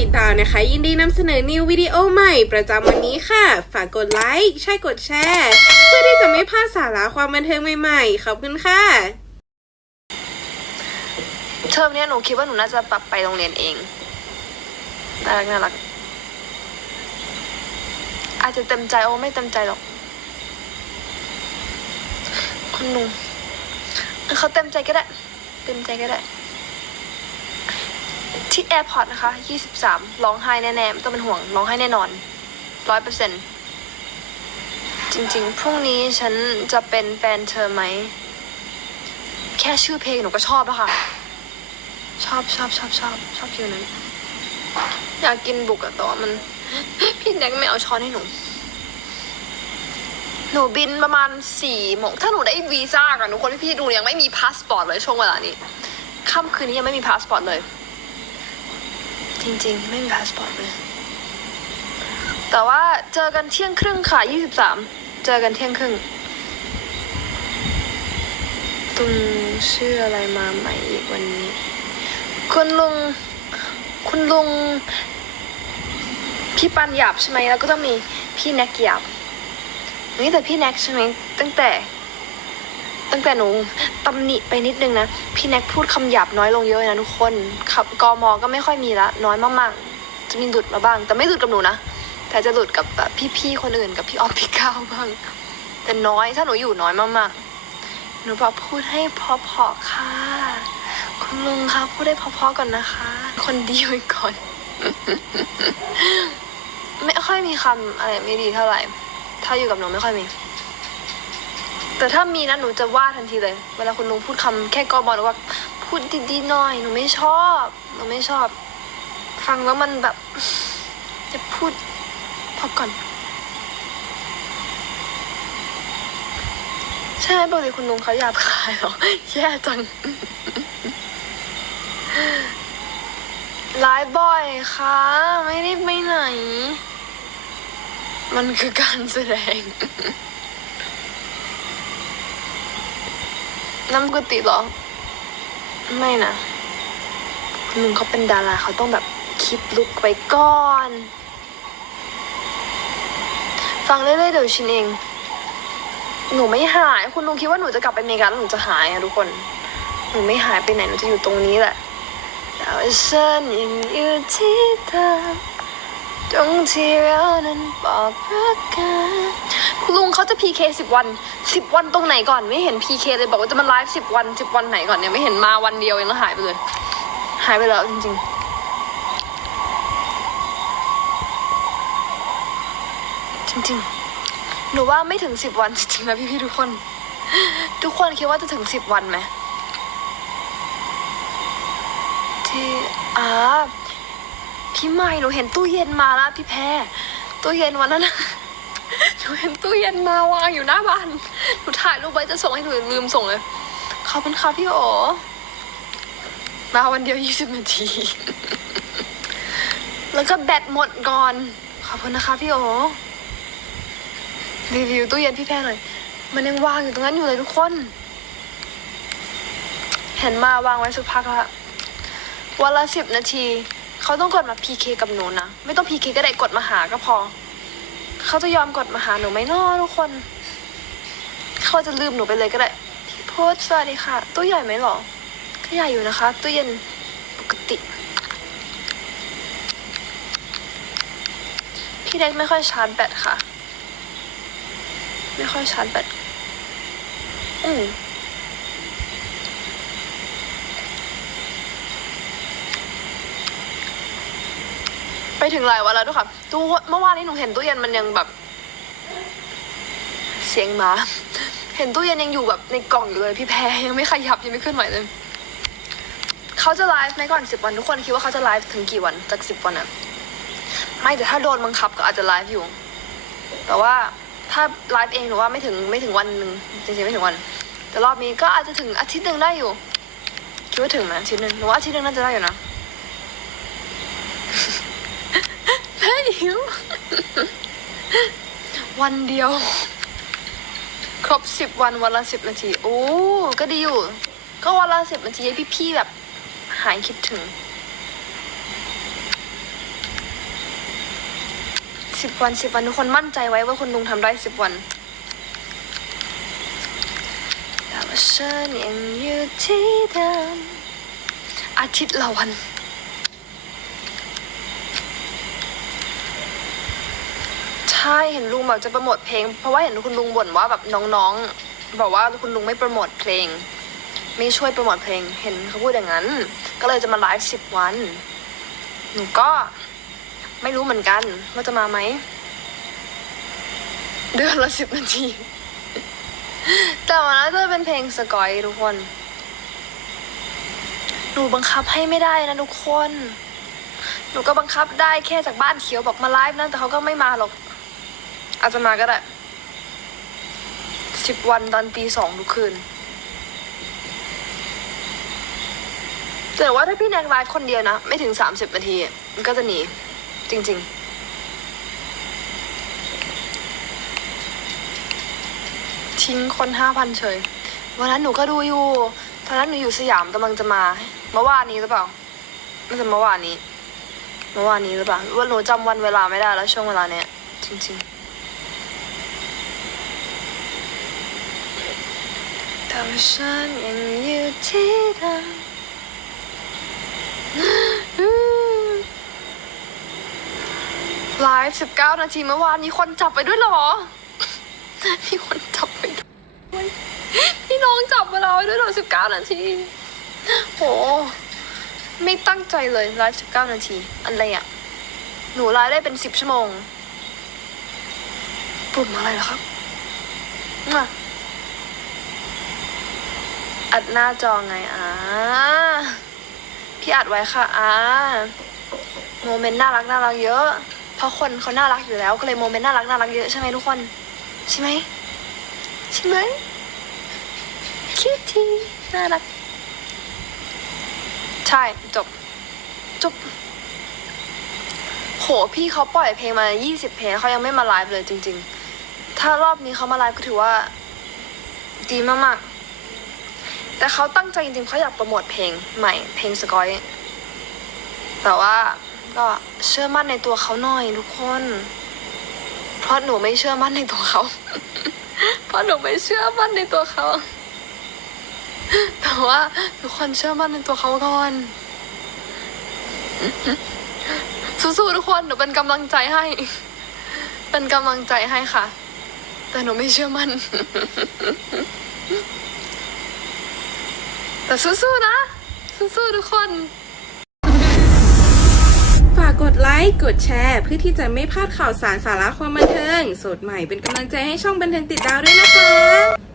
ติดตามนะคะ ยินดีนำเสนอนิววิดีโอใหม่ประจำวันนี้ค่ะ ฝากกดไลค์ใช่กดแชร์ เพื่อที่จะไม่พลาดสาระความบันเทิงใหม่ๆ ขอบคุณค่ะ เทอมเนี้ยหนูคิดว่าหนูน่าจะปรับไปโรงเรียนเอง น่ารักน่ารัก อาจจะเต็มใจโอ้ไม่เต็มใจหรอกคุณลุงเขาเต็มใจก็ได้ เต็มใจก็ได้ ที่แอร์พอร์ตนะคะยี่สิบสามร้องไห้แน่ๆไม่ต้องเป็นห่วงร้องไห้แน่นอนร้อยเปอร์เซ็นต์จริงๆ พรุ่งนี้ฉันจะเป็นแฟนเธอไหม แค่ชื่อเพลงหนูก็ชอบแล้วค่ะ ชอบชอบชอบชอบชอบฟิลนั้น อยากกินบุกอะต่ว่ามัน พี่แน็กไม่เอาช้อนให้หนู หนูบินประมาณสี่โมงถ้าหนูได้วีซ่ากันทุกคนพี่ดูยังไม่มีพาสปอร์ตเลยช่วงเวลานี้ค่ำคืนนี้ยังไม่มีพาสปอร์ตเลย จริงๆ ไม่มีพาสปอร์ตเลย แต่ว่าเจอกันเที่ยงครึ่งค่ะยี่สิบสามเจอกันเที่ยงครึ่ง ตุงชื่ออะไรมาใหม่อีกวันนี้ คุณลุง คุณลุง พี่ปันหยาบใช่ไหมแล้วก็ต้องมีพี่แน็กหยาบนี่แต่พี่แน็กใช่ไหมตั้งแต่ ตั้งแต่หนูตำหนิไปนิดนึงนะ พี่แน็กพูดคำหยาบน้อยลงเยอะเลยนะทุกคนขับกมก็ไม่ค่อยมีละ น้อยมากๆ จะมีหลุดมาบ้าง แต่ไม่หลุดกับหนูนะ แต่จะหลุดกับแบบพี่ๆคนอื่นกับพี่ออฟพี่ก้าวบ้าง แต่น้อยถ้าหนูอยู่น้อยมากๆ หนูบอกพูดให้เพอๆค่ะ คุณลุงคะพูดให้เพอๆก่อนนะคะ คนดีไว้ก่อน ไม่ค่อยมีคำอะไรไม่ดีเท่าไหร่ ถ้าอยู่กับหนูไม่ค่อยมี แต่ถ้ามีนะหนูจะว่าทันทีเลย เวลาคุณลุงพูดคำแค่กอบอลหรือว่า พูดดีๆหน่อย หนูไม่ชอบ หนูไม่ชอบ ฟังแล้วมันแบบ จะพูดพอก่อน ใช่ไหมปกติคุณลุงเขาหยาบคายเหรอ แย่จังไลฟ์บ่อยค่ะ ไม่ได้ไปไหน มันคือการแสดง น้ำกุฏิเหรอ ไม่นะคุณลุงเขาเป็นดาราเขาต้องแบบคลิปลุกไว้ก่อน ฟังเรื่อยๆเดี๋ยวชินเอง หนูไม่หาย คุณลุงคิดว่าหนูจะกลับไปอเมริกาแล้วหนูจะหายอะทุกคน หนูไม่หายไปไหนหนูจะอยู่ตรงนี้แหละแต่ว่าฉันยังอยู่ที่เดิมตรงที่เรานั้นบอกรักกัน ลุงเขาจะ PK สิบวันสิบวันตรงไหนก่อนไม่เห็น PK เลยบอกว่าจะมาไลฟ์สิบวันสิบวันไหนก่อนเนี่ยไม่เห็นมาวันเดียวเองแล้วหายไปเลย หายไปแล้วจริง ๆ จริงๆหนูว่าไม่ถึงสิบวันจริงๆนะพี่ๆทุกคน ทุกคนคิดว่าจะถึงสิบวันไหมที่อ่าพี่ใหม่หนูเห็นตู้เย็นมาแล้วพี่แพรตู้เย็นวันนั้นนะ หนูเห็นตู้เย็นมาวางอยู่หน้าบ้าน หนูถ่ายรูปไว้จะส่งให้หนูลืมส่งเลย ขอบคุณค่ะพี่โอมาวันเดียวยี่สิบนาที แล้วก็แบตหมดก่อน ขอบคุณนะคะพี่โอ รีวิวตู้เย็นพี่แพรหน่อย มันยังวางอยู่ตรงนั้นอยู่เลยทุกคน เห็นมาวางไว้สักพักแล้ววันละสิบนาที เขาต้องกดมา PK กับหนูนะ ไม่ต้อง PK ก็ได้กดมาหาก็พอ เขาจะยอมกดมาหาหนูไหมน้อทุกคน เขาจะลืมหนูไปเลยก็ได้พี่โพสต์สวัสดีค่ะ ตู้ใหญ่ไหมหรอก็ใหญ่อยู่นะคะ ตู้เย็นปกติ พี่เล็กไม่ค่อยชาร์จแบตค่ะ ไม่ค่อยชาร์จแบตอืม ไปถึงหลายวันแล้วด้วยค่ะตู้เมื่อวานนี้หนูเห็นตู้เย็นมันยังแบบ เสียงหมา เห็นตู้เย็นยังอยู่แบบในกล่องอยู่เลยพี่แพรยังไม่ขยับยังไม่เคลื่อนไหวเลยเขาจะไลฟ์ไหมก่อนสิบวันทุกคนคิดว่าเขาจะไลฟ์ถึงกี่วันจากสิบวันอะไม่แต่ถ้าโดนบังคับก็อาจจะไลฟ์อยู่ แต่ว่าถ้าไลฟ์เองหนูว่าไม่ถึงไม่ถึงวันหนึ่งจริงๆไม่ถึงวัน แต่รอบนี้ก็อาจจะถึงอาทิตย์หนึ่งได้อยู่คิดว่าถึงไหมอาทิตย์หนึ่งหนูว่าอาทิตย์หนึ่งน่าจะได้อยู่นะ แม่หิววันเดียว ครบสิบวันวันละสิบนาที โอ้ก็ดีอยู่ ก็วันละสิบนาทีให้พี่ๆแบบ หายคิดถึงสิบวันสิบวันทุกคนมั่นใจไว้ว่าคุณลุงทำได้สิบวันแต่ว่าฉันยังอยู่ที่เดิมอาทิตย์ละวัน ช่เห็นลุงแบบจะโปรโมทเพลง เพราะว่าเห็นคุณลุงบ่นว่าแบบน้องๆบอกว่าคุณลุงไม่โปรโมทเพลง ไม่ช่วยโปรโมทเพลง เห็นเขาพูดอย่างนั้น ก็เลยจะมาไลฟ์สิบวันหนูก็ไม่รู้เหมือนกันว่าจะมาไหม เดือนละสิบนาที แต่วันนั้นจะเป็นเพลงสกอยทุกคนหนูบังคับให้ไม่ได้นะทุกคน หนูก็บังคับได้แค่จากบ้านเขียวบอกมาไลฟ์นะแต่เขาก็ไม่มาหรอก อาจจะมาก็ได้สิบวันตอนตีสองทุกคืน แต่ว่าถ้าพี่แนกไลฟ์คนเดียวนะ ไม่ถึงสามสิบนาที มันก็จะหนี จริง ๆทิ้งคนห้าพันเฉย วันนั้นหนูก็ดูอยู่ ตอนนั้นหนูอยู่สยามกำลังจะมา เมื่อวานนี้หรือเปล่า ไม่ใช่เมื่อวานนี้ เมื่อวานนี้หรือเปล่าว่าหนูจำวันเวลาไม่ได้แล้วช่วงเวลาเนี้ยจริง ๆ แต่ว่าฉันยังอยู่ที่เดิมไลฟ์สิบเก้านาทีเมื่อวานมีคนจับไปด้วยเหรอ มีคนจับไปด้วยพี่น้องจับเวลาไว้ด้วยเหรอสิบเก้านาที โห ไม่ตั้งใจเลยไลฟ์สิบเก้านาที อะไรอะ หนูไลฟ์ได้เป็นสิบชั่วโมง ปุ่มอะไรเหรอครับมา อัดหน้าจอไงอ่าพี่อัดไว้ค่ะอ่าโมเมนต์น่ารักน่ารักเยอะ เพราะคนเขาน่ารักอยู่แล้วก็เลยโมเมนต์น่ารักน่ารักเยอะใช่ไหมทุกคน ใช่ไหมใช่ไหมคิดทีน่ารัก ใช่จบจบโหพี่เขาปล่อยเพลงมา 20 เพลงเขายังไม่มาไลฟ์เลยจริง ๆ ถ้ารอบนี้เขามาไลฟ์ก็ถือว่า ดีมากๆ แต่เขาตั้งใจจริงๆเขาอยากโปรโมทเพลงใหม่เพลงสกอยแต่ว่าก็เชื่อมั่นในตัวเขาหน่อยทุกคน เพราะหนูไม่เชื่อมั่นในตัวเขา เพราะหนูไม่เชื่อมั่นในตัวเขา แต่ว่าทุกคนเชื่อมั่นในตัวเขาก่อนสู้ๆทุกคนหนูเป็นกำลังใจให้ เป็นกำลังใจให้ค่ะ แต่หนูไม่เชื่อมั่น แต่สู้ๆนะ สู้ๆทุกคน ฝากกดไลค์ กดแชร์ เพื่อที่จะไม่พลาดข่าวสารสาระความบันเทิง สดใหม่เป็นกำลังใจให้ช่องบันเทิงติดดาวด้วยนะคะ